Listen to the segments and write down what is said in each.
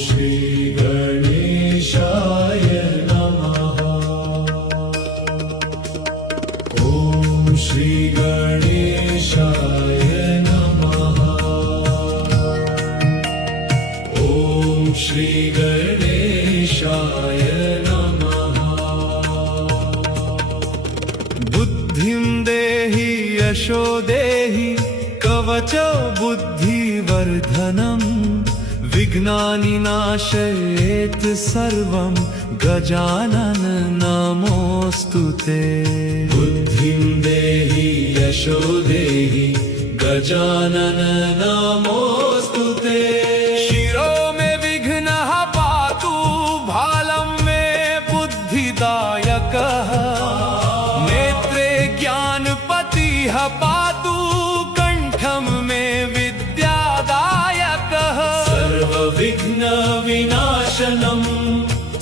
श्री गणेशाय नमः। ॐ श्री गणेशाय नमः। ॐ श्री गणेशाय नमः। बुद्धिं देहि यशो देहि कवचो बुद्धिवर्धनम् विघ्नानि नाशयेत् सर्वं गजानन नमोऽस्तुते। बुद्धिं देहि यशो देहि गजानन नमोऽस्तुते। शिरो में विघ्नः पातु भालं मे बुद्धिदायकः। नेत्रे ज्ञानपतिः पातु कंठं मे विद्यादायकः। सर्वविघ्न विनाशनम्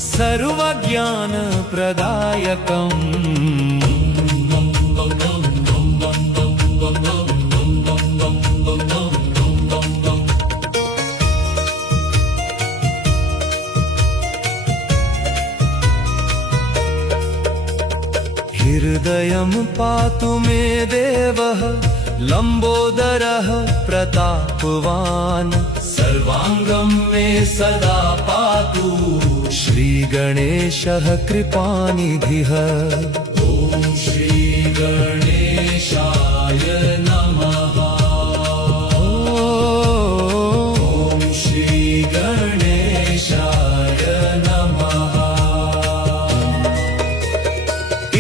सर्वज्ञानप्रदायकम्। हृदयं पातु मे देवः लम्बोदरः प्रतापवान्। सर्वाङ्गं मे सदा पातु श्रीगणेशः कृपानिधिः। ॐ श्री गणेशाय नमः। ॐ श्री गणेशाय नमः।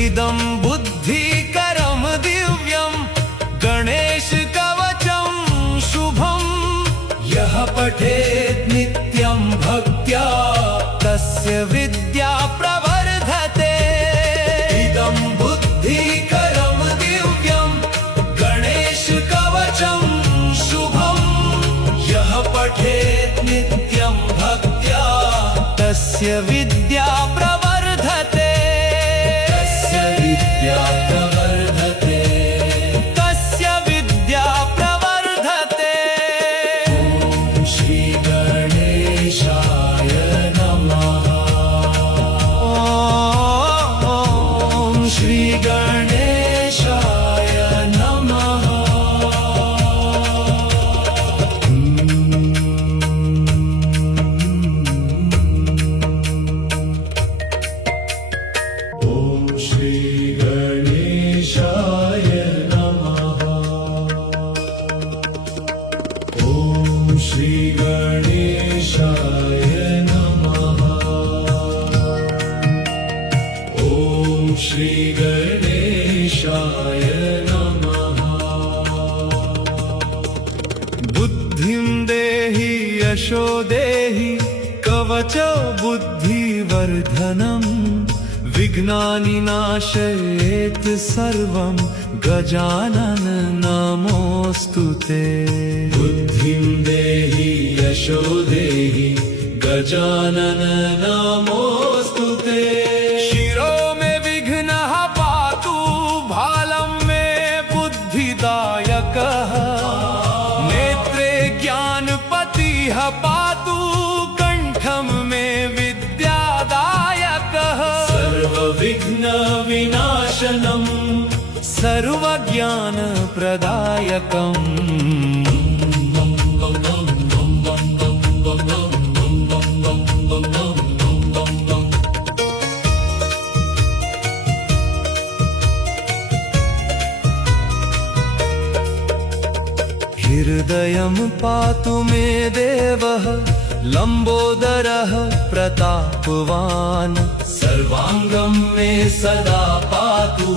इदं बुद्धिकरं दिव्यं गणेश कवचं शुभं। यः पठेत् नित्यं भक्त्या तस्य विद्या प्रवर्धते। इदं बुद्धिकरं दिव्यं गणेश कवचं शुभं। यः पठेत् नित्यं भक्त्या तस्य विद्या प्रवर्धते। तस्य विद्या प्रवर्धते। तस्य विद्या प्रवर्धते। ॐ श्री गणेशाय नमः। ॐ श्री गणेशाय नमः। ॐ श्री गणेशाय नमः। ॐ श्री गणेशाय नमः। ॐ श्री गणेशाय नमः। बुद्धिं देहि यशो देहि कवचो बुद्धिवर्धनम् विघ्नानि नाशयेत् सर्वं गजानन नमोऽस्तुते। बुद्धिं देहि यशो देहि गजानन नमोऽस्तुते। शिरो में विघ्नः पातु भालं मे बुद्धिदायकः। नेत्रे ज्ञानपतिः पातु कंठं मे विद्यादायकः। सर्वविघ्न विनाशनम् सर्वज्ञानप्रदायकम्। हृदयं पातु मे देवः लम्बोदरः प्रतापवान्। सर्वाङ्गं मे सदा पातु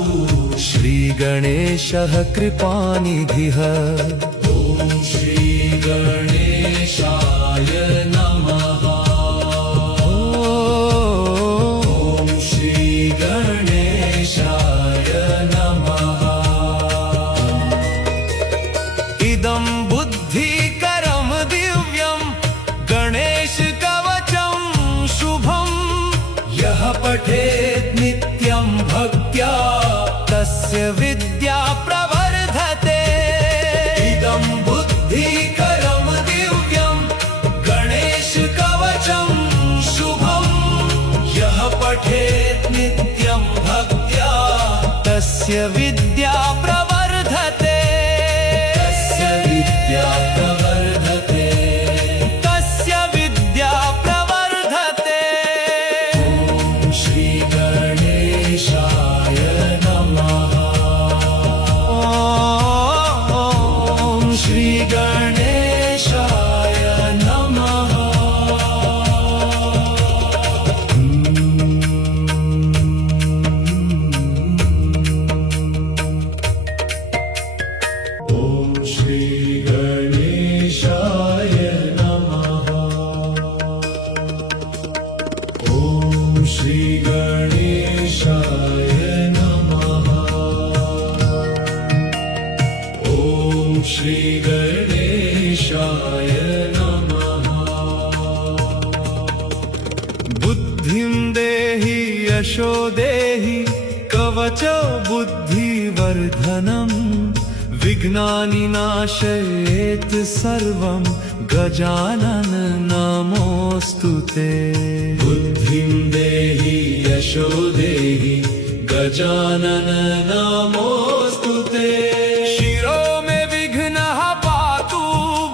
श्रीगणेशः कृपानिधिः। ॐ श्री गणेशाय नमः। ॐ श्री गणेशाय नमः। इदं बुद्धिकरं दिव्यं गणेश कवचं शुभं। यः पठेत् नित्यं भक्त्या तस्य विद्या प्रवर्धते। इदं बुद्धिकरं दिव्यं गणेश तस्य विद्या प्रवर्धते, तस्य विद्या प्रवर्धते, तस्य विद्या प्रवर्धते। ॐ श्री गणेशाय नमः। ॐ श्री गणेशाय नमः। श्री गणेशाय नमः। ॐ श्री गणेशाय नमः। बुद्धिं देहि यशो देहि कवचो बुद्धिवर्धनम्, विघ्नानि नाशयेत् सर्वं गजानन नमोऽस्तुते। बुद्धिं देहि यशो देहि गजानन नमोऽस्तुते। शिरो में विघ्नः पातु,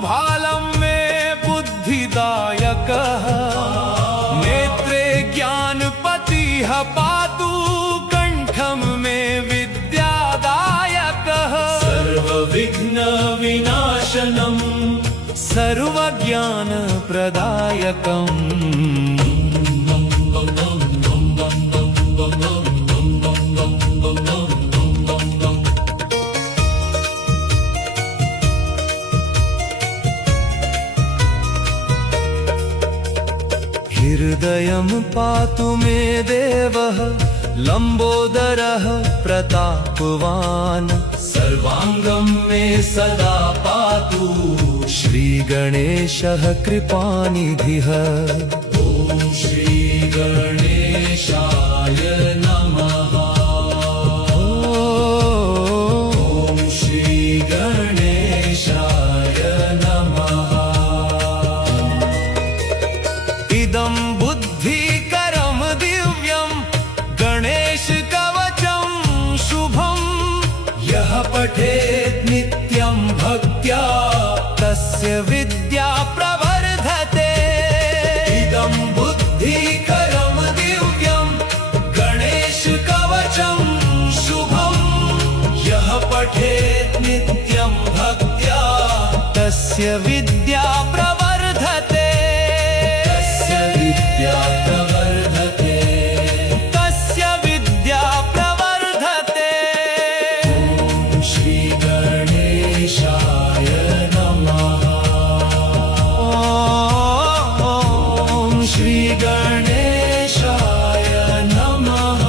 भालं में बुद्धिदायकः, नेत्रे ज्ञानपतिः पातु, कंठं में विद्यादायकः, सर्वविघ्न विनाशनम् सर्वज्ञानप्रदायकम्। हृदयं पातु मे देवः, लम्बोदरः प्रतापवान्, सर्वाङ्गं मे सदा पातु, श्री गणेशः कृपानिधिः। ॐ श्री गणेशाय नमः। ॐ श्री गणेशाय नमः। इदं बुद्धिकरं दिव्यं गणेशकवचं शुभं, यः पठेत् नित्यं भक्त्या तस्य विद्या प्रवर्धते। इदं बुद्धिकरं दिव्यं गणेशकवचं शुभं, यः पठेत् नित्यं भक्त्या तस्य विद्या प्रवर्धते, तस्य विद्या प्रवर्धते, तस्य विद्या प्रवर्धते। ॐ श्री गणेशाय नमः। ॐ श्री गणेशाय नमः।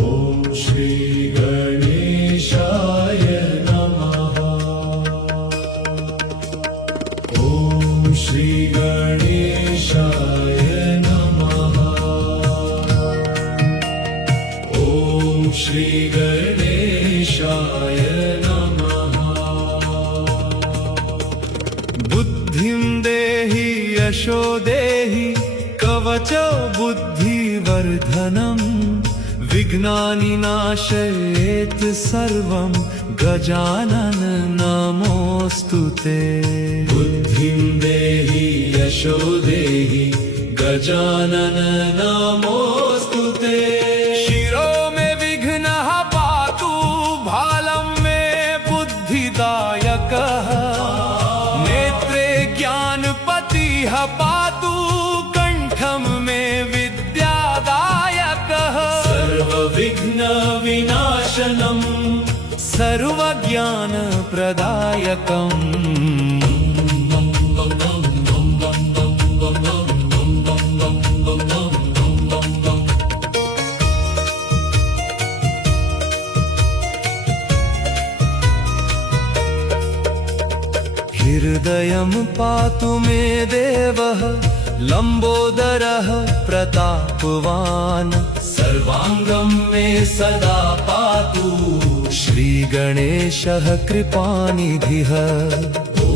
ॐ श्री गणेशाय नमः। ॐ श्री गणेशाय नमः। ॐ श्री गणेशाय नमः। बुद्धिं देहि यशो देहि कवचो बुद्धिवर्धनम्, विघ्नानि नाशयेत् सर्वं गजानन नमोऽस्तुते। बुद्धिं देहि यशो देहि गजानन नमोऽस्तुते। शिरो में विघ्नः पातु, भालं में बुद्धिदायकः, नेत्रे ज्ञानपतिः पातु, कंठं में विद्यादायकः, सर्वविघ्न विनाशनम् सर्वज्ञानप्रदायकम्। हृदयं पातु मे देवः, लम्बोदरः प्रतापवान्, सर्वाङ्गं मे सदा पातु, श्री गणेशः कृपानिधिः। ॐ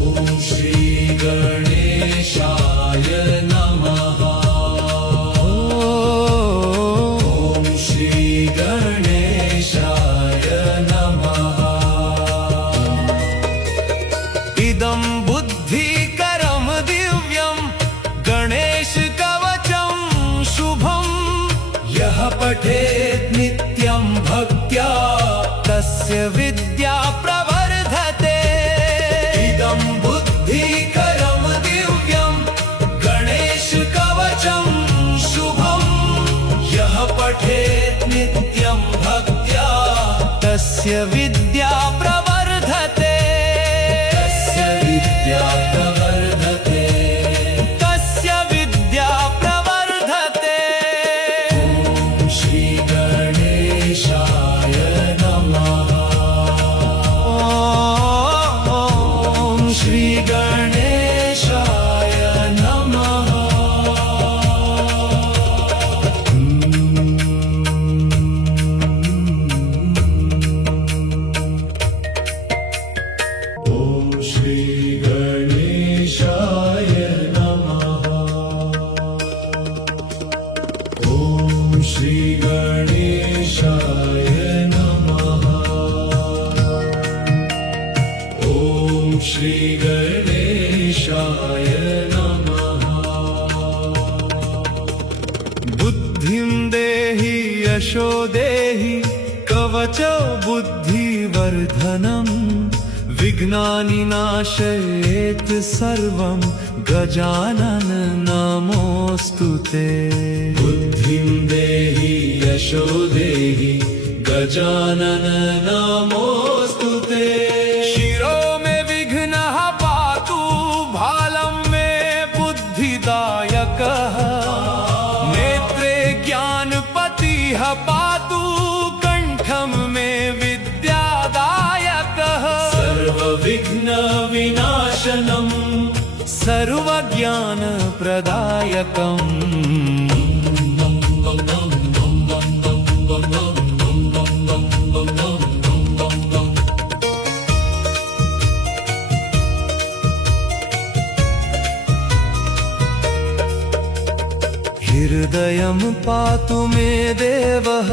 श्री गणेशाय नमः। ॐ श्री गणेशाय नमः। इदं बुद्धिकरं दिव्यं गणेश कवचं शुभं यः पठेत् नित्यं भक्त्या तस्य विद्या प्रवर्धते। इदं बुद्धिकरं दिव्यं गणेश कवचं शुभं यः पठेत् नित्यं भक्त्या तस्य विद्या प्रवर्धते। तस्य विद्या प्रवर्धते। तस्य विद्या प्रवर्धते। ॐ श्री गणेशाय नमः। ॐ श्री गणेशाय नमः। ॐ श्री गणेशाय नमः। ॐ श्री गणेशाय नमः। ॐ श्री गणेशाय नमः। बुद्धिं देहि यशो देहि कवचो बुद्धिवर्धनम् विघ्नानि नाशयेत् सर्वं गजानन नमोऽस्तु ते। बुद्धिं देहि यशो देहि गजानन नमोऽस्तु ते। शिरो मे विघ्नः पातु भालं मे बुद्धिदायकः। नेत्रे ज्ञानपतिः पातु कंठं मे विद्यादायकः। सर्वविघ्न विनाशनं सर्वज्ञानप्रदायकम्। हृदयं पातु मे देवः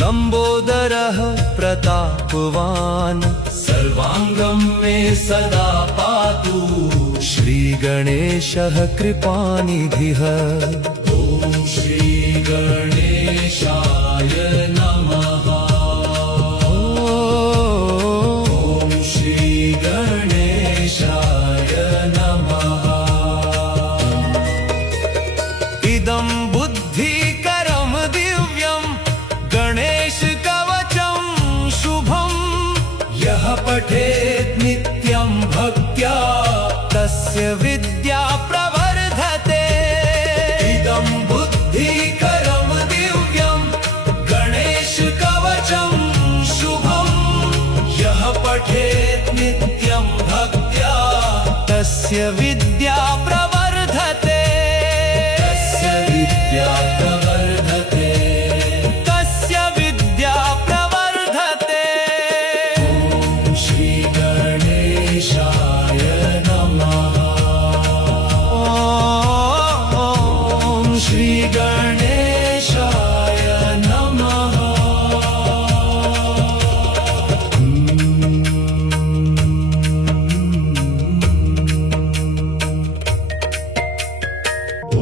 लम्बोदरः प्रतापवान्। सर्वाङ्गं मे सदा पातु श्रीगणेशः कृपानिधिः। ॐ श्री गणेशाय नमः। ॐ श्री गणेशाय नमः। इदं बुद्धिकरं दिव्यं गणेश कवचं शुभं यः पठेत् नित्यं भक्त्या तस्य विद्या प्रवर्धते। इदं बुद्धिकरं दिव्यं गणेश कवचं शुभं यः पठेत् नित्यं भक्त्या तस्य विद्या प्रवर्धते। तस्य विद्या प्रवर्धते। तस्य विद्या प्रवर्धते। ॐ श्री गणेशाय नमः। ॐ श्री गणेशाय नमः। ॐ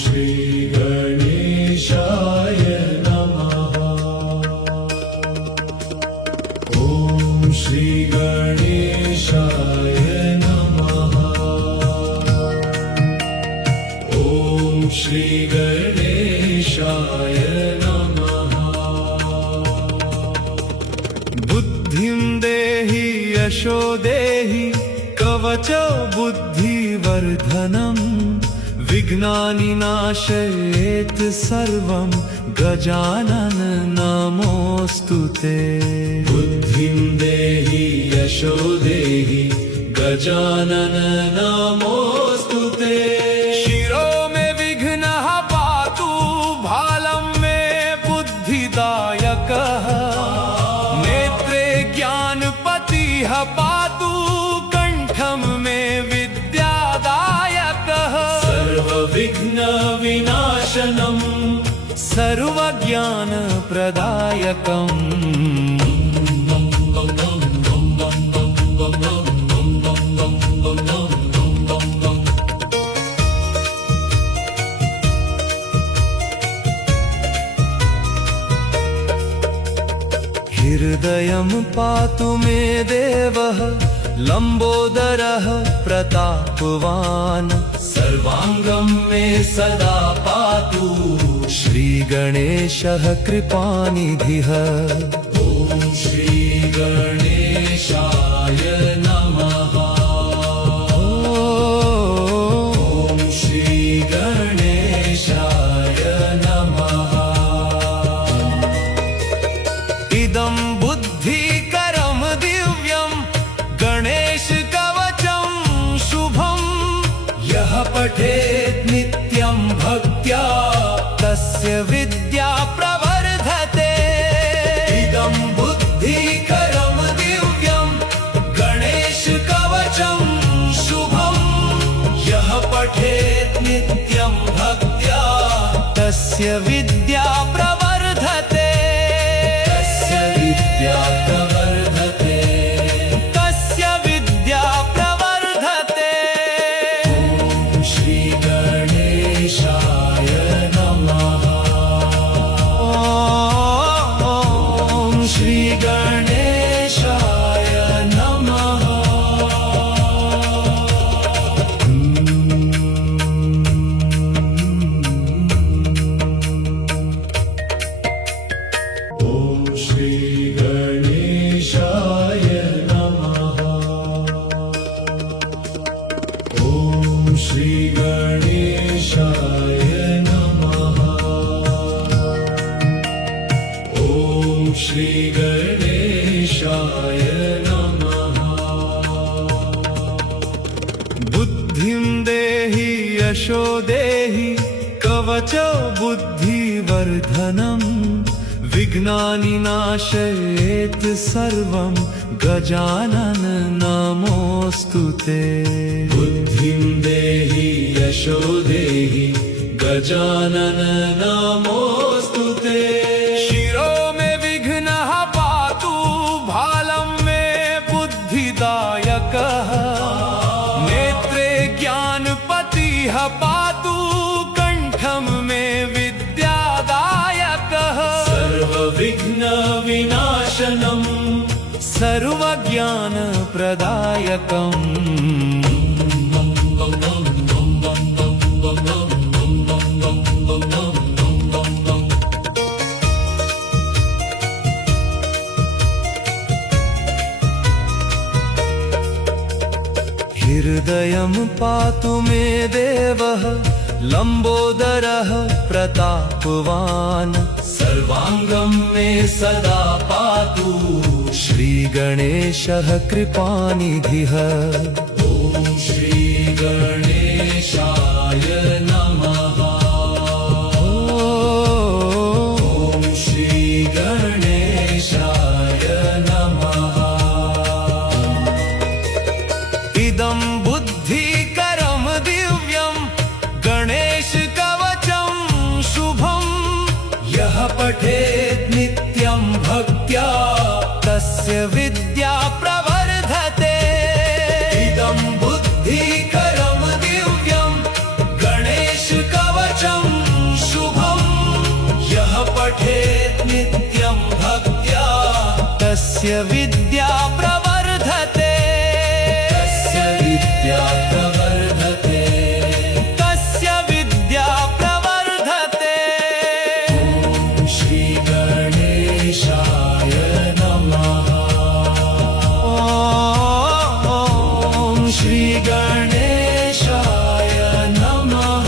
श्री गणेशाय नमः। ॐ श्री गणेशाय नमः। ॐ श्री गणेशाय नमः। बुद्धिं देहि यशो देहि कवचो बुद्धिवर्धनम् विघ्नानि नाशयेत् सर्वं गजानन नमोऽस्तु ते। बुद्धिं देहि यशो देहि गजानन नमोऽस्तु ते। शिरो मे विघ्नः पातु भालं मे बुद्धिदायकः। नेत्रे ज्ञानपतिः पातु कंठं मे विद्यादायकः। प्रदायकम् हृदयं पातु मे देवः लम्बोदरः प्रतापवान् सर्वाङ्गं मे सदा पातु श्रीगणेशः कृपानिधिः ॐ श्रीगणेशाय नमः ॐ श्रीगणेशाय नमः इदं बुद्धिकरं दिव्यं गणेश कवचं शुभं यः पठेत् नित्यं भक्त्या तस्य विद्या प्रवर्धते इदं बुद्धिकरं दिव्यं गणेश कवचं शुभं यः पठेत् नित्यं भक्त्या तस्य विद्या प्रवर्धते विद्या प्रवर्धते तस्य विद्या प्रवर्धते ॐ श्रीगणेशाय नमः ॐ श्रीगणेशाय नमः श्रीगणेशाय नमः ॐ श्रीगणेशाय नमः बुद्धिं देहि यशो देहि कवचो बुद्धिवर्धनम् विघ्नानि नाशयेत् सर्वं गजानन नमोऽस्तु ते बुद्धिं देहि यशो देहि गजानन नमोऽस्तु ते शिरो मे विघ्नः पातु भालं मे बुद्धिदायकः नेत्रे ज्ञानपतिः पातु कंठं मे विद्यादायकः सर्वविघ्नविनाशनम् सर्वज्ञानप्रदायकम् हृदयं पातु मे देवः लम्बोदरः प्रतापवान् सर्वाङ्गं मे सदा पातु श्रीगणेशः कृपानिधिः ॐ श्रीगणेशाय नमः ॐ श्रीगणेशाय नमः इदं बुद्धिकरं दिव्यं गणेश कवचं शुभं यः पठेत् नित्यं भक्त्या तस्य विद्या प्रवर्धते इदं बुद्धिकरं दिव्यं गणेश कवचं शुभं यः पठेत् नित्यं भक्त्या तस्य विद्या प्रवर्धते तस्य विद्या प्रवर्धते तस्य विद्या प्रवर्धते ॐ श्रीगणेशाय नमः ॐ श्रीगणेशाय नमः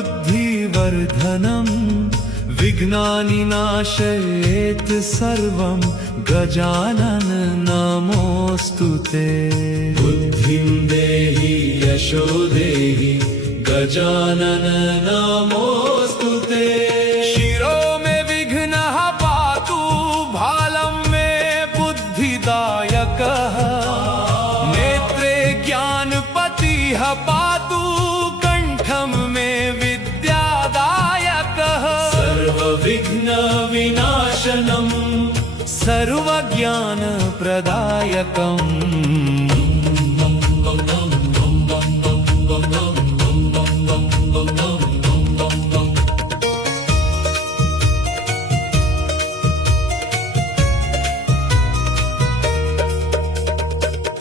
बुद्धिवर्धनम् विघ्नानिनाशयेत् सर्वं गजानन नमोऽस्तु ते। बुद्धिं देहि यशो देहि गजानन नमोऽस्तु ते। शिरो मे विघ्नः पातु भालं मे बुद्धिदायकः। नेत्रे ज्ञानपतिः पातु कंठं मे विद्यादायकः। सर्वविघ्नविनाशनम् सर्वज्ञानप्रदायकम्।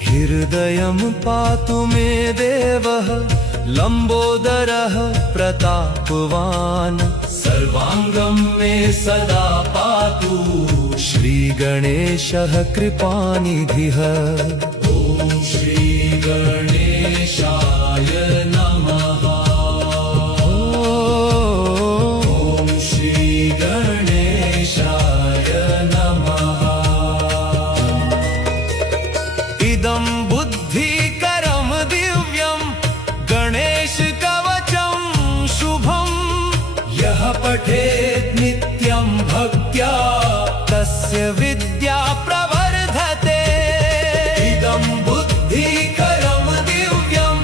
हृदयं पातु मे देवः लम्बोदरः प्रतापवान्। सर्वाङ्गं मे सदा पातु श्रीगणेशः कृपानिधिः। ॐ श्रीगणेशाय नमः। ॐ श्रीगणेशाय नमः। इदं बुद्धिकरं दिव्यं गणेशकवचं शुभं। यः पठेत् नित्यं भक्त्या तस्य विद्या प्रवर्धते। इदं बुद्धिकरं दिव्यं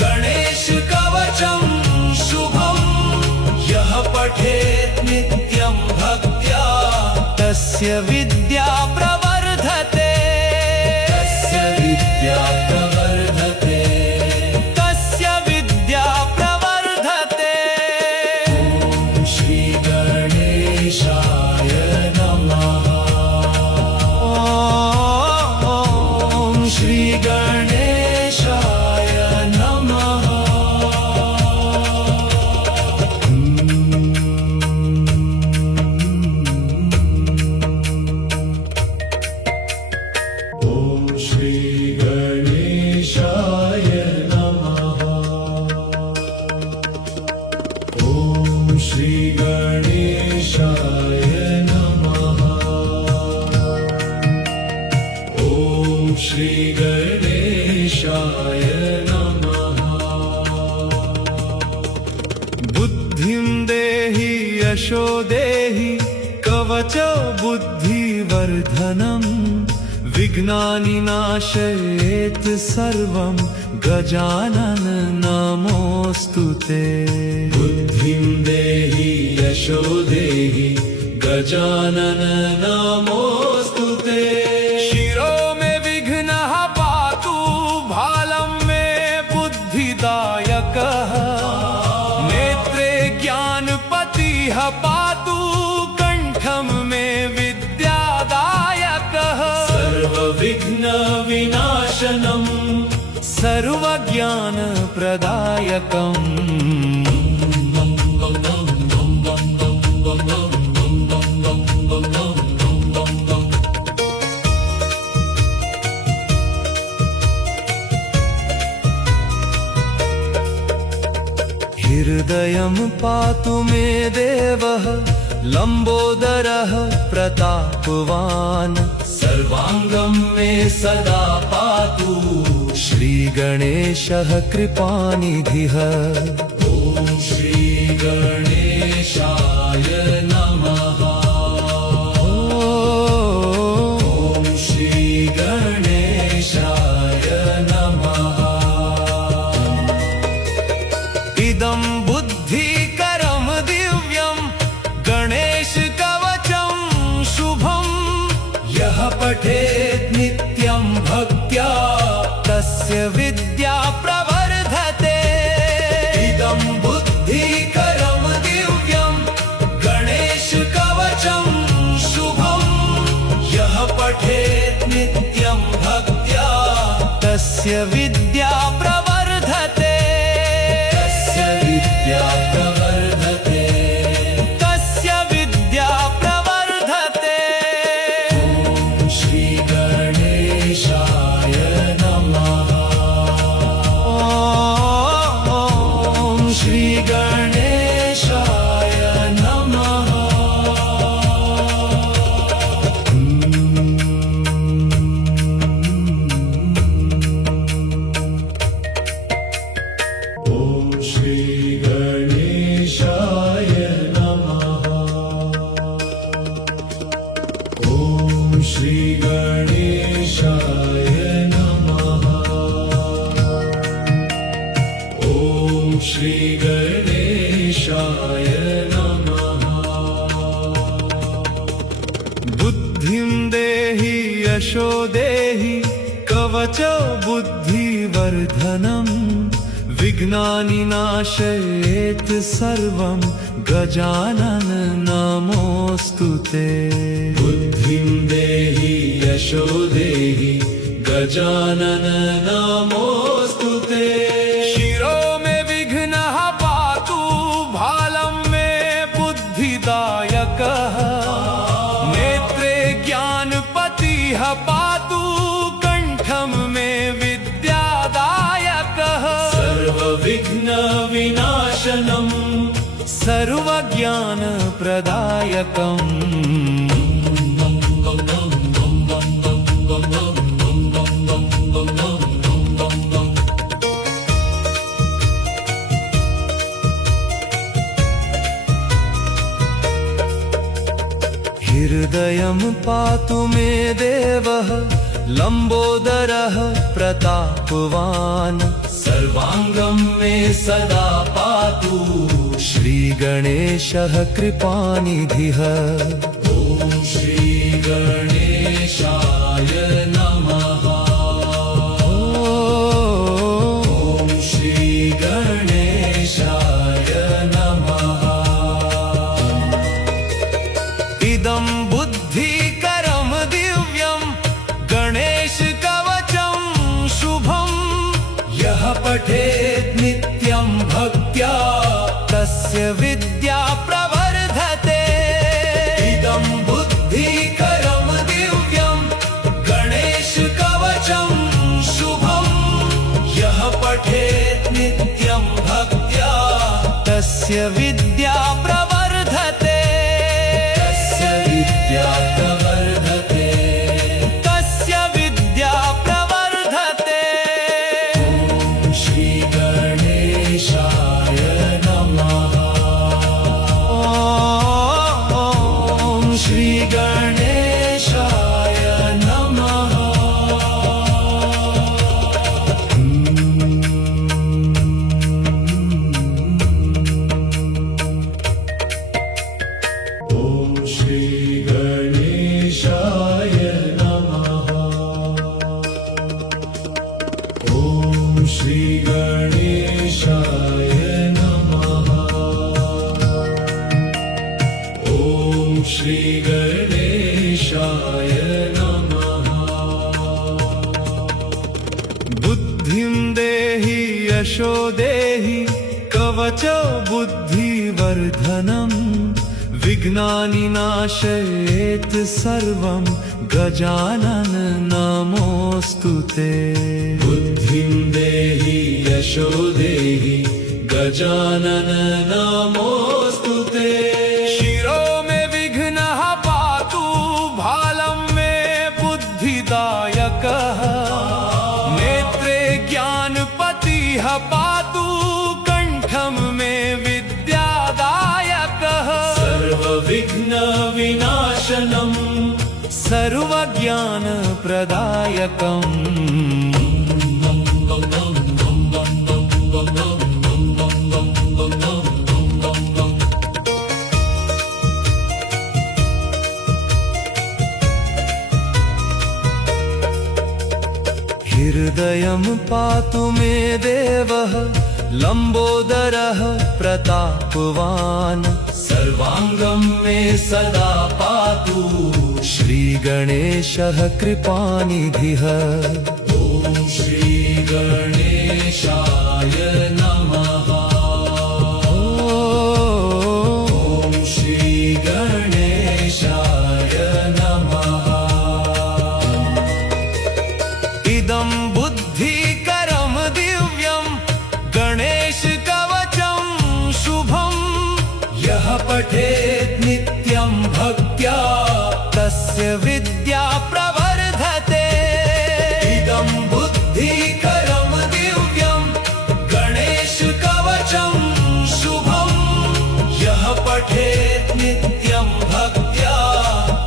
गणेशकवचं शुभं। यः पठेत् नित्यं भक्त्या तस्य विद्या प्रवर्धते। तस्य विद्या प्रवर्धते। तस्य विद्या प्रवर्धते। ॐ श्रीगणेशाय नमः। ॐ श्रीगणेशाय नमः। ॐ श्रीगणेशाय नमः। ॐ श्रीगणेशाय नमः। ॐ श्रीगणेशाय नमः। बुद्धिं देहि यशो देहि कवचो बुद्धिवर्धनम्। विघ्नानिनाशयेत् सर्वं गजानन नमोऽस्तु ते। बुद्धिं देहि यशो देहि गजानन नमोऽस्तु ते। शिरो मे विघ्नः पातु भालं मे बुद्धिदायकः। नेत्रे ज्ञानपतिः पातु कंठं मे विद्यादायकः। सर्वविघ्नविनाशनम् सर्वज्ञानप्रदायकम्। हृदयं पातु मे देवः लम्बोदरः प्रतापवान्। सर्वाङ्गं मे सदा पातु श्रीगणेशः कृपानिधिः। ॐ श्रीगणेशाय नमः। ॐ श्रीगणेशाय नमः। इदं बुद्धिकरं दिव्यं गणेशकवचं शुभं। यः पठेत् नित्यं भक्त्या तस्य विद्या प्रवर्धते। इदं बुद्धिकरं दिव्यं गणेशकवचं शुभं। यः पठेत् नित्यं भक्त्या तस्य विद्या प्रवर्धते। तस्य विद्या प्रवर्धते। तस्य विद्या प्रवर्धते। ॐ श्रीगणेशाय नमः। ॐ श्रीगणेशाय गणेशाय नमः। बुद्धिं देहि यशो देहि कवचो बुद्धिवर्धनम् विघ्नानि नाशयेत् सर्वं गजानन नमोऽस्तुते। बुद्धिं देहि यशो देहि गजानन नमोऽस्तुते। शिरो में विघ्नः पातु भालं में बुद्धिदायकः नेत्रे ज्ञानपतिः पातु कंठं में विद्यादायकः सर्वविघ्न विनाशनम् सर्वज्ञानप्रदायकम्। हृदयं पातु मे देवः लम्बोदरः प्रतापवान् सर्वाङ्गं मे सदा पातु श्रीगणेशः कृपानिधिः। ॐ श्रीगणेशाय नमः। ॐ श्रीगणेशाय नमः। इदं बुद्धिकरं दिव्यं गणेश कवचं शुभं यः पठेत् नित्यं भक्त्या तस्य विद्या प्रवर्धते। इदं बुद्धिकरं दिव्यं गणेश कवचं शुभं यः पठेत् नित्यं भक्त्या तस्य विद्या प्रवर्धते। विद्या प्रवर्धते। तस्य विद्या प्रवर्धते। ॐ श्रीगणेशाय नमः। ॐ श्रीगणेशाय नमः। श्रीगणेशाय नमः। ॐ श्रीगणेशाय नमः। बुद्धिं देहि यशो देहि कवचो बुद्धिवर्धनम् विघ्नानि नाशयेत् सर्वं गजानन नमोऽस्तुते। बुद्धिं देहि यशो देहि गजानन नमोऽस्तुते। शिरो में विघ्नः पातु भालं में बुद्धिदायकः नेत्रे ज्ञानपतिः पातु कंठं में विद्यादायकः सर्वविघ्न विनाशनम् सर्वज्ञानप्रदायकम्। हृदयं पातु मे देवः लम्बोदरः प्रतापवान् सर्वाङ्गं मे सदा पातु श्रीगणेशः कृपानिधिः। ॐ श्रीगणेशाय नमः। ॐ श्रीगणेशाय नमः। इदं बुद्धिकरं दिव्यं गणेश कवचं शुभं यः पठेत् नित्यं भक्त्या तस्य विद्या प्रवर्धते। इदं बुद्धिकरं दिव्यं गणेश कवचं शुभं यः पठेत् नित्यं भक्त्या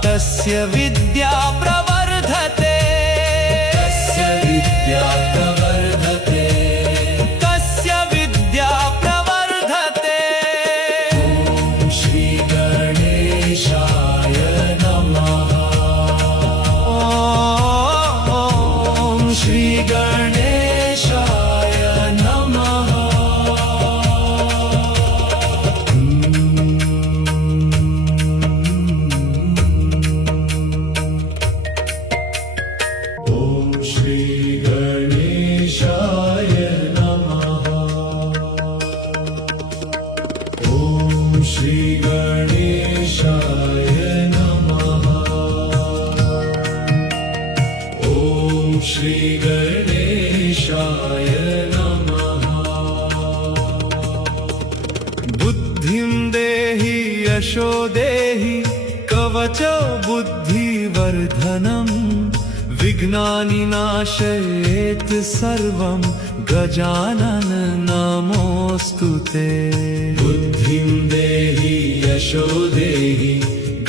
तस्य विद्या प्रवर्धते। तस्य विद्या प्रवर्धते। तस्य विद्या प्रवर्धते। श्री गणेशाय नमः। ॐ श्री गणेशाय नमः। बुद्धिं देहि यशो देहि कवचो बुद्धिवर्धनम् विघ्नानि नाशयेत् सर्वं गजानन नमोऽस्तु ते। बुद्धिं देहि यशो देहि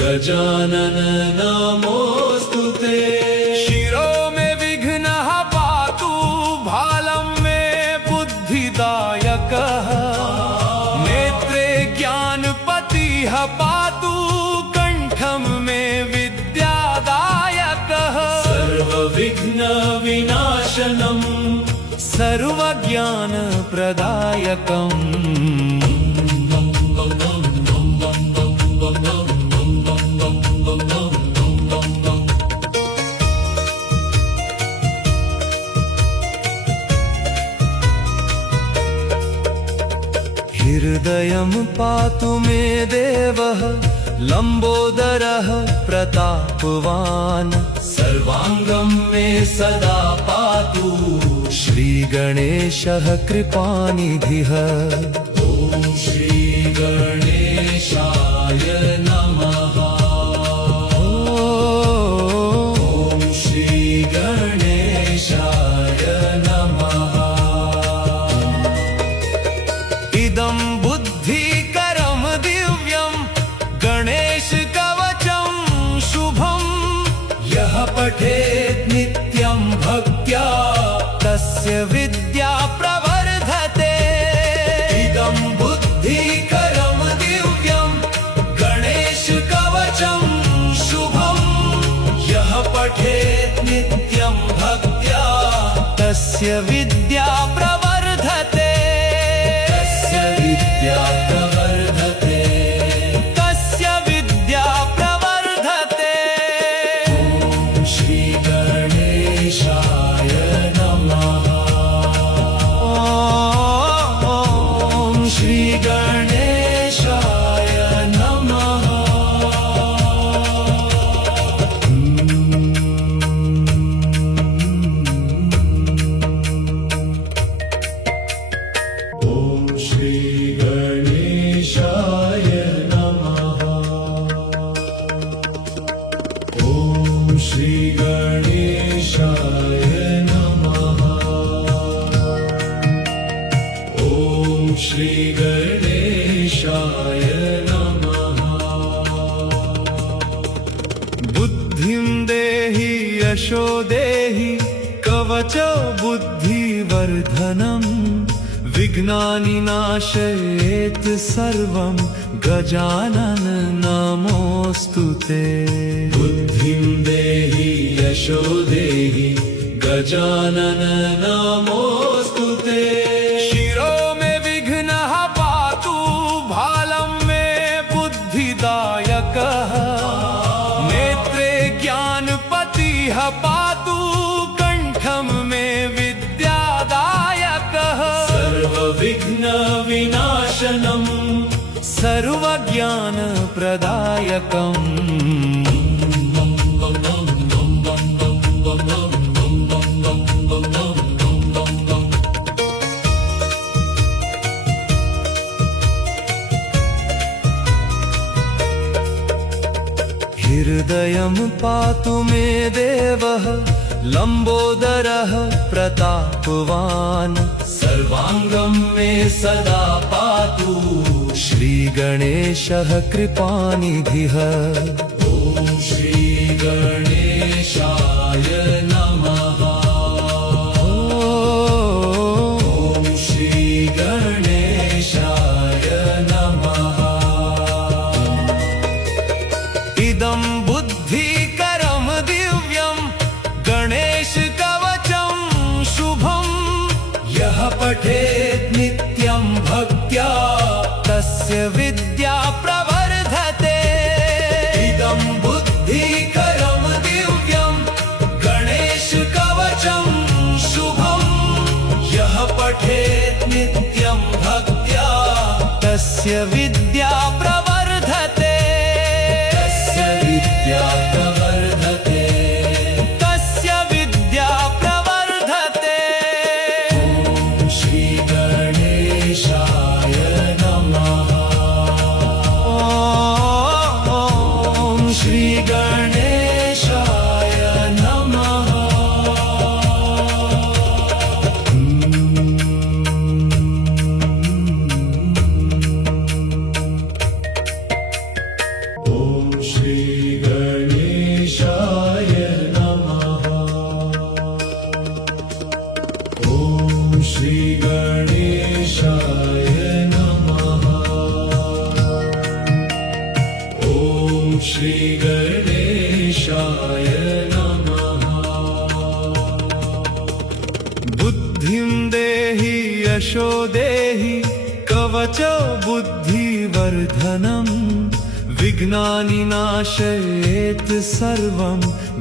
गजानन नमोऽस्तु ते। शिरो मे विघ्नः पातु भालं मे बुद्धिदायकः नेत्रे ज्ञानपतिः पातु कंठं मे विद्यादायकः सर्वविघ्न विनाशनम् सर्वज्ञानप्रदायकम्। हृदयं पातु मे देवः लम्बोदरः प्रतापवान् सर्वाङ्गं मे सदा पातु श्रीगणेशः कृपानिधिः। ॐ श्रीगणेशाय नमः। ॐ श्रीगणेशाय नमः। इदं बुद्धिकरं दिव्यं गणेशकवचं शुभं यः पठेत् नित्यं भक्त्या तस्य विद्या प्रवर्धते। इदं बुद्धिकरं दिव्यं गणेशकवचं शुभं यः पठेत् नित्यं भक्त्या तस्य विद्या प्रवर्धते। तस्य विद्या प्रवर्धते। तस्य विद्या प्रवर्धते। ॐ श्री गणेशाय नमः। ॐ श्री गणेशाय नमः। ॐ श्री गणेशाय नमः। ॐ श्री गणेशाय नमः। ॐ श्री गणेशाय नमः। बुद्धिं देहि यशो देहि कवचो बुद्धिवर्धनम् विघ्नानि नाशयेत् सर्वं गजानन नमोऽस्तु ते। बुद्धिं देहि यशो देहि गजानन नमोऽस्तु ते। शिरो मे विघ्नः पातु भालं मे बुद्धिदायकः नेत्रे ज्ञानपतिः पातु कंठं मे विद्यादायकः सर्वविघ्न विनाशनम् सर्वज्ञानप्रदायकम्। हृदयं पातु मे देवः लम्बोदरः प्रतापवान् सर्वाङ्गं मे सदा पातु श्रीगणेशः कृपानिधिः। ॐ श्रीगणेशाय नमः। ॐ श्रीगणेशाय नमः। इदं बुद्धिकरं दिव्यं गणेशकवचं शुभं यः पठेत् नित्यं भक्त्या तस्य विद्या प्रवर्धते। इदं बुद्धिकरं दिव्यं गणेशकवचं शुभं यः पठेत् नित्यं भक्त्या तस्य विद्या प्रवर्धते। श्री गणेशाय नमः। बुद्धिं देहि यशो देहि कवचो बुद्धिवर्धनम् विघ्नानि नाशयेत् सर्वं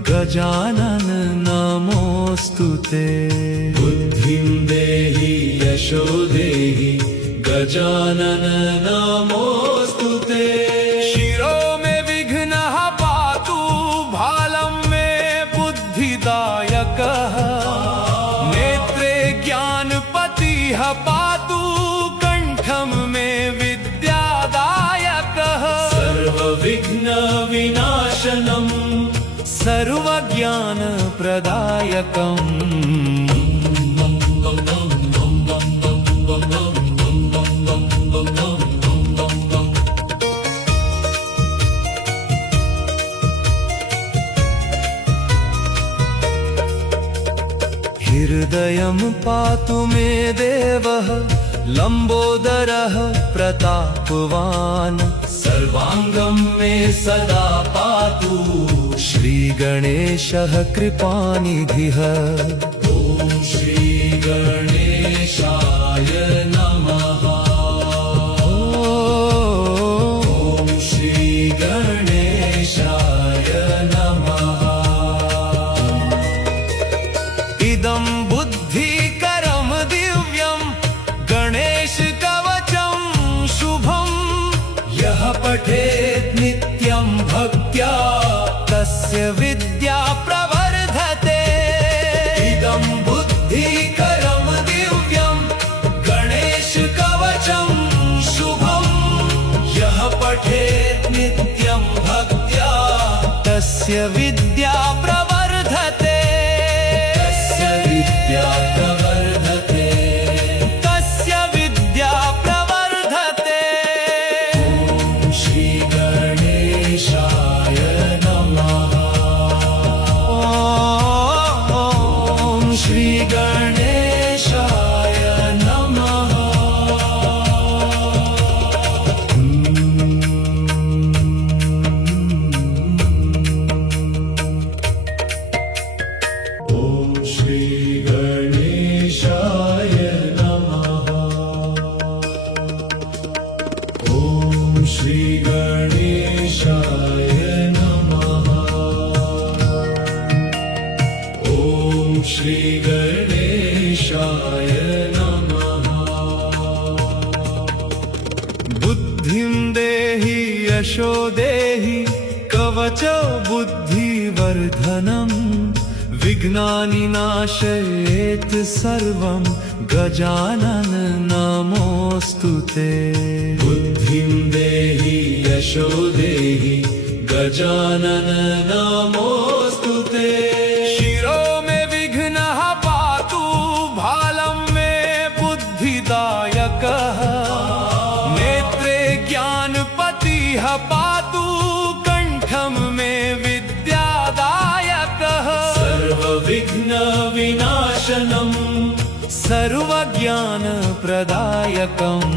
गजानन नमोऽस्तुते। बुद्धिं देहि यशो देहि गजानन नमोऽस्तुते। शिरो में विघ्नः पातु भालं में बुद्धिदायकः नेत्रे ज्ञानपतिः पातु कंठं में विद्यादायकः सर्वविघ्न विनाशनम् सर्वज्ञानप्रदायकम्। हृदयं पातु मे देवः लंबोदरः प्रतापवान् सर्वांगं मे सदा पातु श्रीगणेशः कृपानिधिः। ॐ श्रीगणेशाय नमः। ॐ श्रीगणेशाय नमः। इदं बुद्धिकरं दिव्यं गणेश कवचं शुभं यः पठेत् नित्यं भक्त्या तस्य विद्या प्रवर्धते। इदं बुद्धिकरं दिव्यं गणेश कवचं शुभं यः पठेत् नित्यं भक्त्या तस्य विद्या प्रवर्धते। विद्या प्रवर्धते। तस्य विद्या प्रवर्धते। ॐ श्री गणेशाय नमः। ॐ श्री गणेशाय नमः। ॐ श्री गणेशाय नमः। ॐ श्री गणेशाय नमः। ॐ श्री गणेशाय नमः। बुद्धिं देहि यशो देहि कवचो बुद्धिवर्धनम् विघ्नानि नाशयेत् सर्वं गजानन नमोऽस्तुते। बुद्धिं देहि यशो देहि गजानन नमोऽस्तुते। शिरो में विघ्नः पातु भालं में बुद्धिदायकः नेत्रे ज्ञानपतिः पातु कंठं में विद्यादायकः सर्वविघ्न विनाशनम् सर्वज्ञानप्रदायकम्।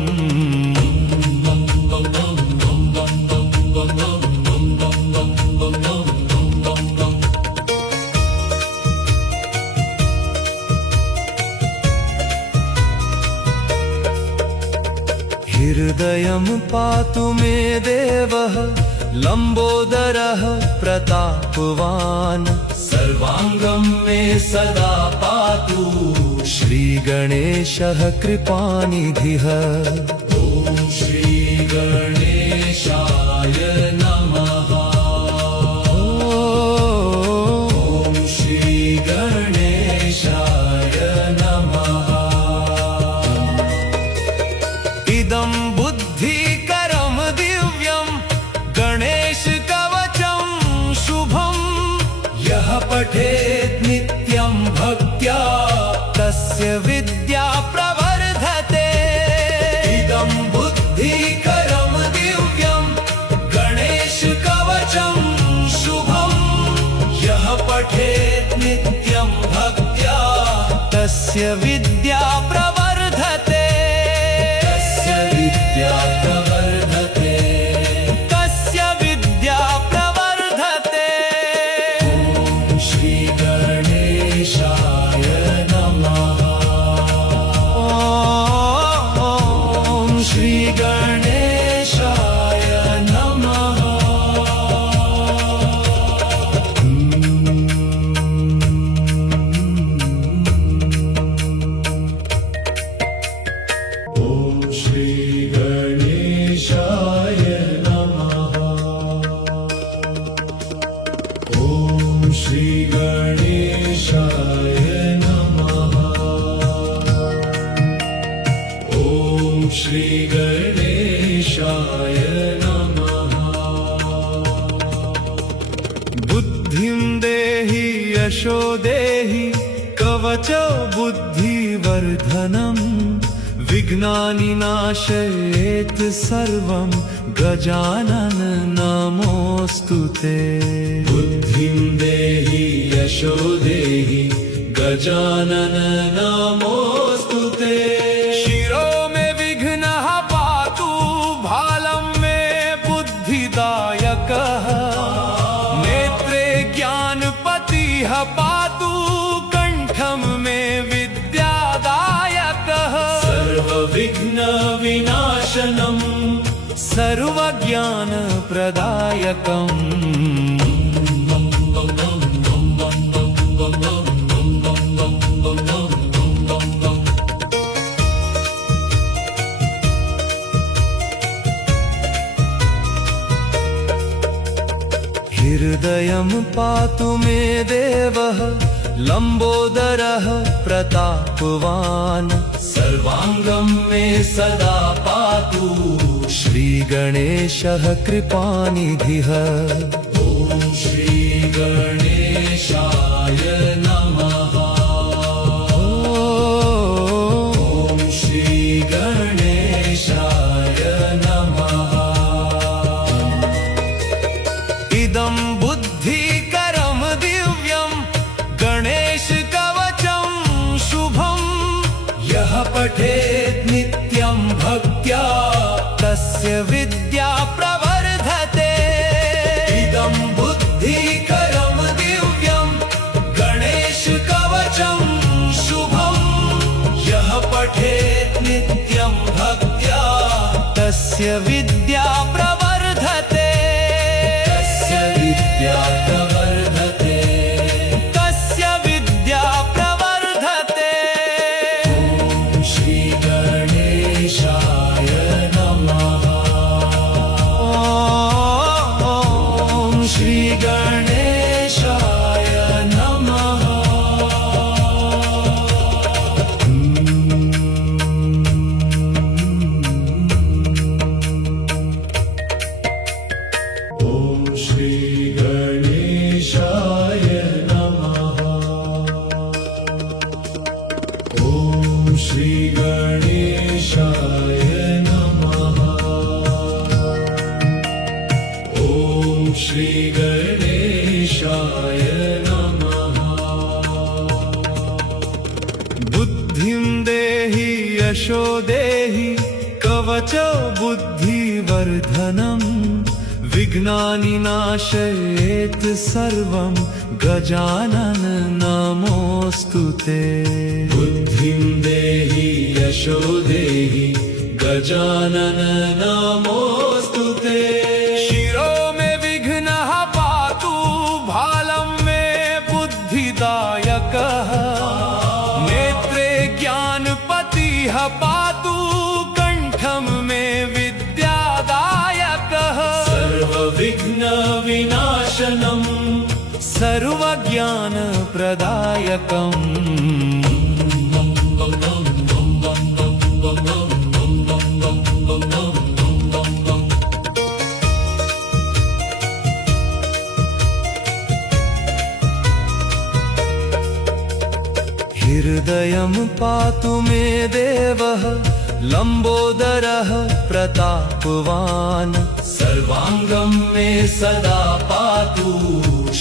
हृदयं पातु मे देवः लंबोदरः प्रतापवान् सर्वांगं मे सदा पातु श्रीगणेशः कृपानिधिः। ॐ श्रीगणेशाय नमः। ॐ श्रीगणेशाय नमः। इदं बुद्धिकरं दिव्यं गणेश कवचं शुभं यः पठेत् नित्यं भक्त्या तस्य विद्या प्रवर्धते। इदं बुद्धिकरं दिव्यं गणेश कवचं शुभं यः पठेत् नित्यं भक्त्या तस्य विद्या प्रवर्धते। तस्य विद्या प्रवर्धते। तस्य विद्या प्रवर्धते। गणेशाय नमः। बुद्धिं देहि यशो देहि कवचो बुद्धिवर्धनम् विघ्नानि नाशयेत् सर्वं गजानन नमोऽस्तुते। बुद्धिं देहि यशो देहि गजानन नमोऽस्तुते। शिरो में विघ्नः पातु भालं मे बुद्धिदायकः नेत्रे ज्ञानपतिः पातु कंठं मे विद्यादायकः सर्वविघ्न विनाशनम् सर्वज्ञानप्रदायकम्। हृदयं पातु मे देवः लम्बोदरः प्रतापवान् सर्वाङ्गं मे सदा पातु श्रीगणेशः कृपानिधिः। ॐ श्रीगणेशाय नमः। ॐ श्रीगणेशाय नमः। इदं बुद्धिकरं दिव्यं गणेशकवचं शुभं यः पठेत् नित्यं भक्त्या तस्य विद्या प्रवर्धते। इदं बुद्धिकरं दिव्यं गणेशकवचं शुभं यः पठेत् नित्यं भक्त्या तस्य विद्या प्रवर्धते। विद्या प्रवर्धते। तस्य विद्या प्रवर्धते। ॐ श्रीगणेशाय नमः। ॐ श्रीगणेशाय नमः। ॐ श्रीगणेशाय नमः। ॐ श्रीगणेशाय नमः। ॐ श्रीगणेशाय नमः। बुद्धिं देहि यशो देहि कवचो बुद्धिवर्धनम् विघ्नानि नाशयेत् सर्वं गजानन नमोऽस्तुते। बुद्धिं देहि यशो देहि गजानन नमोऽस्तुते। शिरो में विघ्नः पातु भालं मे बुद्धिदायकः नेत्रे ज्ञानपतिः पातु कंठं मे विद्यादायकः सर्वविघ्न विनाशनम् सर्वज्ञानप्रदायकम्। हृदयं पातु मे देवः लम्बोदरः प्रतापवान् सर्वाङ्गं मे सदा पातु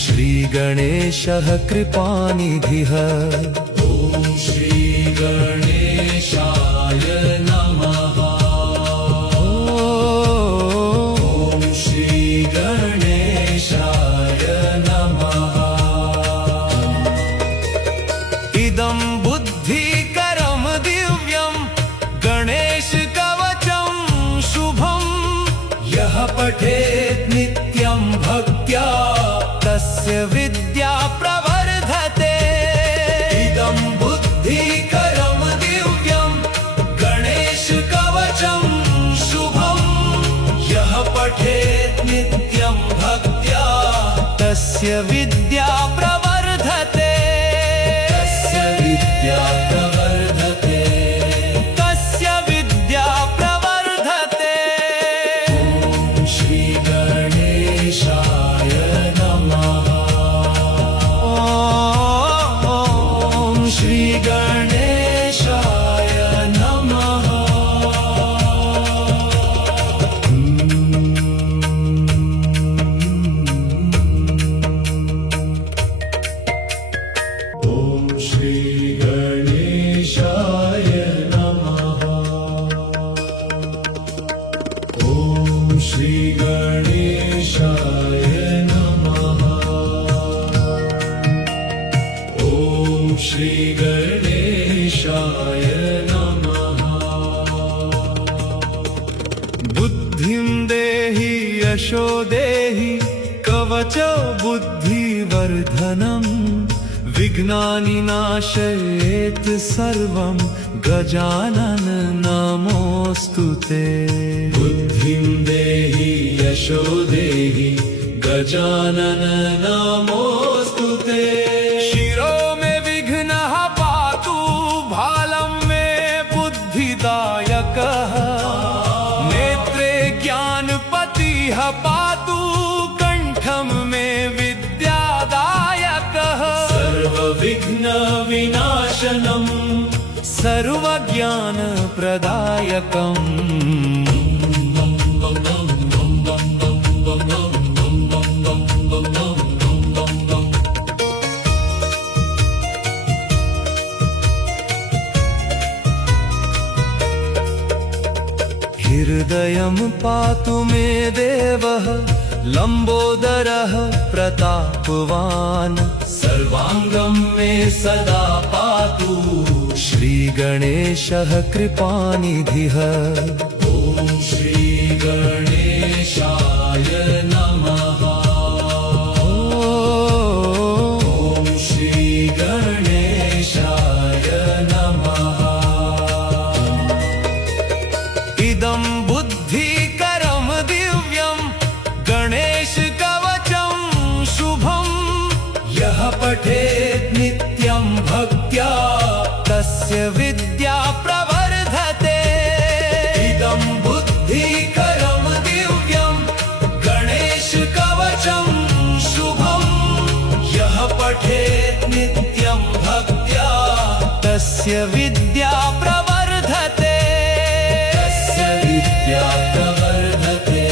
श्रीगणेशः कृपानिधिः। ॐ श्रीगणेशाय नमः। ॐ श्रीगणेशाय नमः। इदं बुद्धिकरं दिव्यं गणेशकवचं शुभं यः पठेत् नित्यं भक्त्या तस्य विद्या प्रवर्धते। इदं बुद्धिकरं दिव्यं गणेशकवचं शुभं यः पठेत् नित्यं भक्त्या तस्य विद्या प्रवर्धते। तस्य विद्या प्रवर्धते। तस्य विद्या प्रवर्धते। श्री गणेशाय नमः। ॐ श्री गणेशाय नमः। बुद्धिं देहि यशो देहि कवचो बुद्धिवर्धनम् विघ्नानि नाशयेत् सर्वं गजानन नमोऽस्तुते। बुद्धिं देहि यशो देहि गजानन नमोऽस्तुते। शिरो मे विघ्नः पातु भालं मे बुद्धिदायकः। नेत्रे ज्ञानपतिः पातु कंठं मे विद्यादायकः। सर्वविघ्नविनाशनम् सर्वज्ञानप्रदायकम्। हृदयं पातु मे देवः लम्बोदरः प्रतापवान्। सर्वाङ्गं मे सदा पातु श्रीगणेशः कृपानिधिः। ॐ श्रीगणेशाय नमः। ॐ श्रीगणेशाय नमः। इदं बुद्धिकरं दिव्यं गणेशकवचं शुभं। यः पठेत् नित्यं भक्त्या तस्य विद्या प्रवर्धते। इदं बुद्धिकरं दिव्यं गणेशकवचं शुभं। यः पठेत् नित्यं भक्त्या तस्य विद्या प्रवर्धते। तस्य विद्या प्रवर्धते।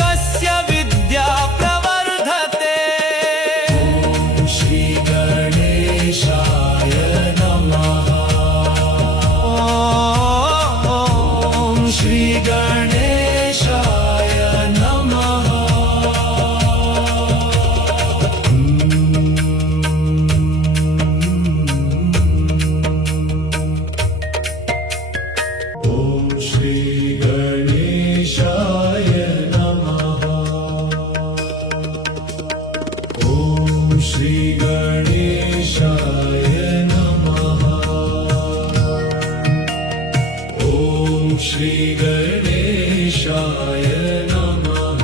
तस्य विद्या प्रवर्धते। ॐ श्री गणेशाय नमः। ॐ श्री गणेशाय नमः। ॐ श्री गणेशाय नमः। ॐ श्री गणेशाय नमः। ॐ श्री गणेशाय नमः।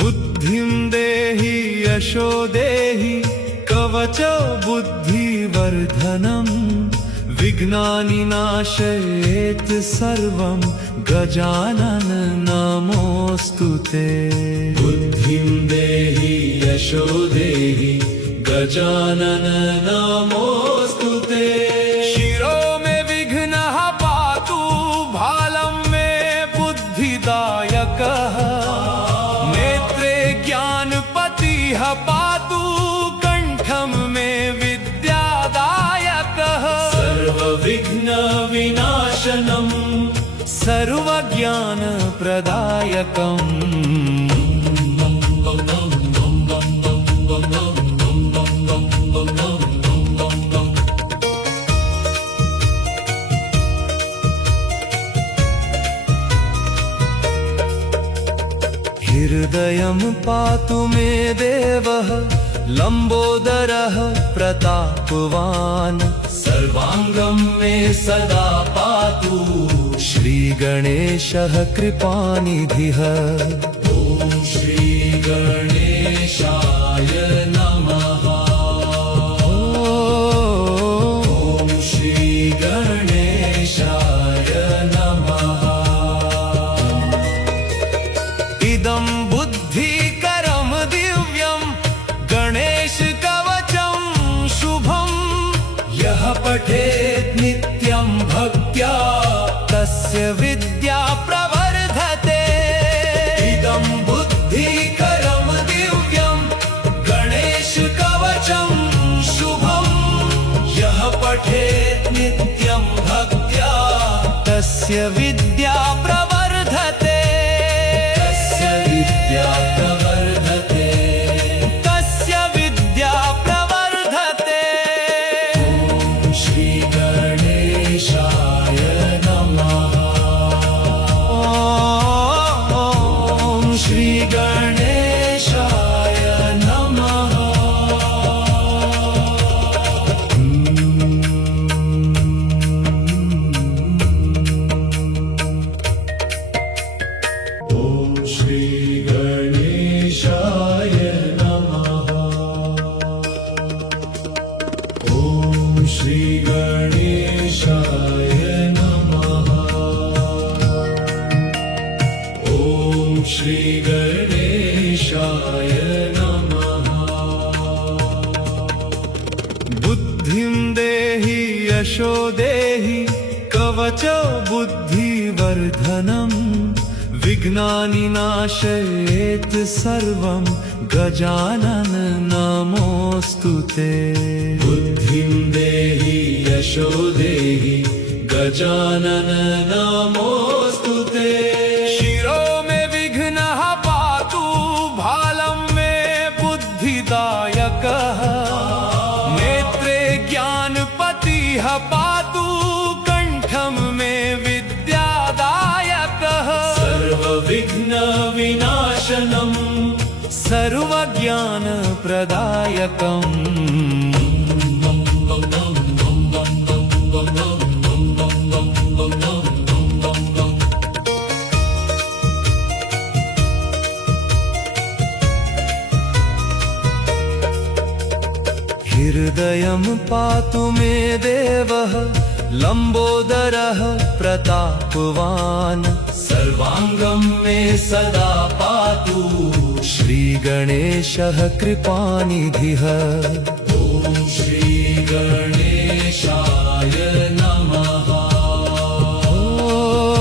बुद्धिं देहि यशो देहि कवचो बुद्धिवर्धनम् विघ्नानि नाशयेत् सर्वं गजानन नमोऽस्तुते। बुद्धिं देहि यशो देहि गजानन नमोऽस्तुते। शिरो मे विघ्नः पातु भालं मे बुद्धिदायकः। नेत्रे ज्ञानपतिः पातु कंठं मे विद्यादायकः। सर्वविघ्नविनाशनम् सर्वज्ञानप्रदायकम्। हृदयं पातु मे देवः लम्बोदरः प्रतापवान्। सर्वाङ्गं मे सदा पातु श्रीगणेशः कृपानिधिः। ॐ श्रीगणेशाय नमः। ॐ श्रीगणेशाय नमः। इदं बुद्धिकरं दिव्यं गणेशकवचं शुभं। यः पठेत् नित्यं भक्त्या तस्य विद्या प्रवर्धते। इदं बुद्धिकरं दिव्यं गणेशकवचं शुभं। यः पठेत् नित्यं भक्त्या तस्य विद्या प्रवर्धते। प्रवर्धते तस्य विद्या प्रवर्धते तस्य विद्या प्रवर्धते ॐ श्री गणेशाय नमः ॐ श्री गणेशाय नमः श्री गणेशाय नमः ॐ श्री गणेशाय नमः ॐ श्री गणेशाय नमः बुद्धिं देहि यशो देहि कवचो बुद्धिवर्धनम् विघ्नानि नाशयेत् सर्वं गजानन नमोऽस्तु ते बुद्धिं देहि यशो देहि गजानन नमोऽस्तु ते शिरो मे विघ्नः पातु भालं मे बुद्धिदायकः नेत्रे ज्ञानपतिः पातु कंठं मे विद्यादायकः सर्वविघ्न विनाशनम् सर्वज्ञानप्रदायकम् हृदयं पातु मे देवः लम्बोदरः प्रतापवान् सर्वाङ्गं मे सदा पातु श्रीगणेशः कृपानिधिः ॐ श्रीगणेशाय नमः ॐ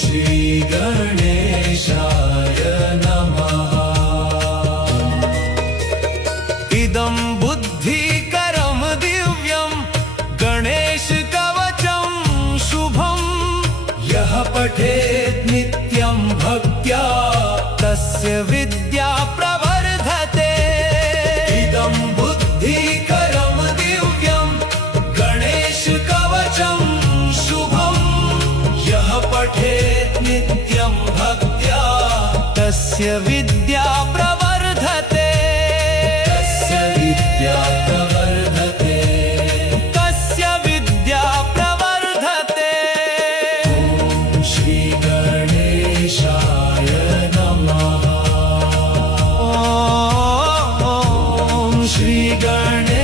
श्रीगणेशाय नमः इदं बुद्धिकरं दिव्यं गणेश कवचं शुभं यः पठेत् नित्यं भक्त्या तस्य विद्या प्रवर्धते इदं बुद्धिकरं दिव्यं गणेश कवचं शुभं यः पठेत् नित्यं भक्त्या तस्य विद्या प्रवर्धते तस्य विद्या प्रवर्धते तस्य विद्या प्रवर्धते ॐ श्री गणेशाय नमः ॐ श्री गणेशाय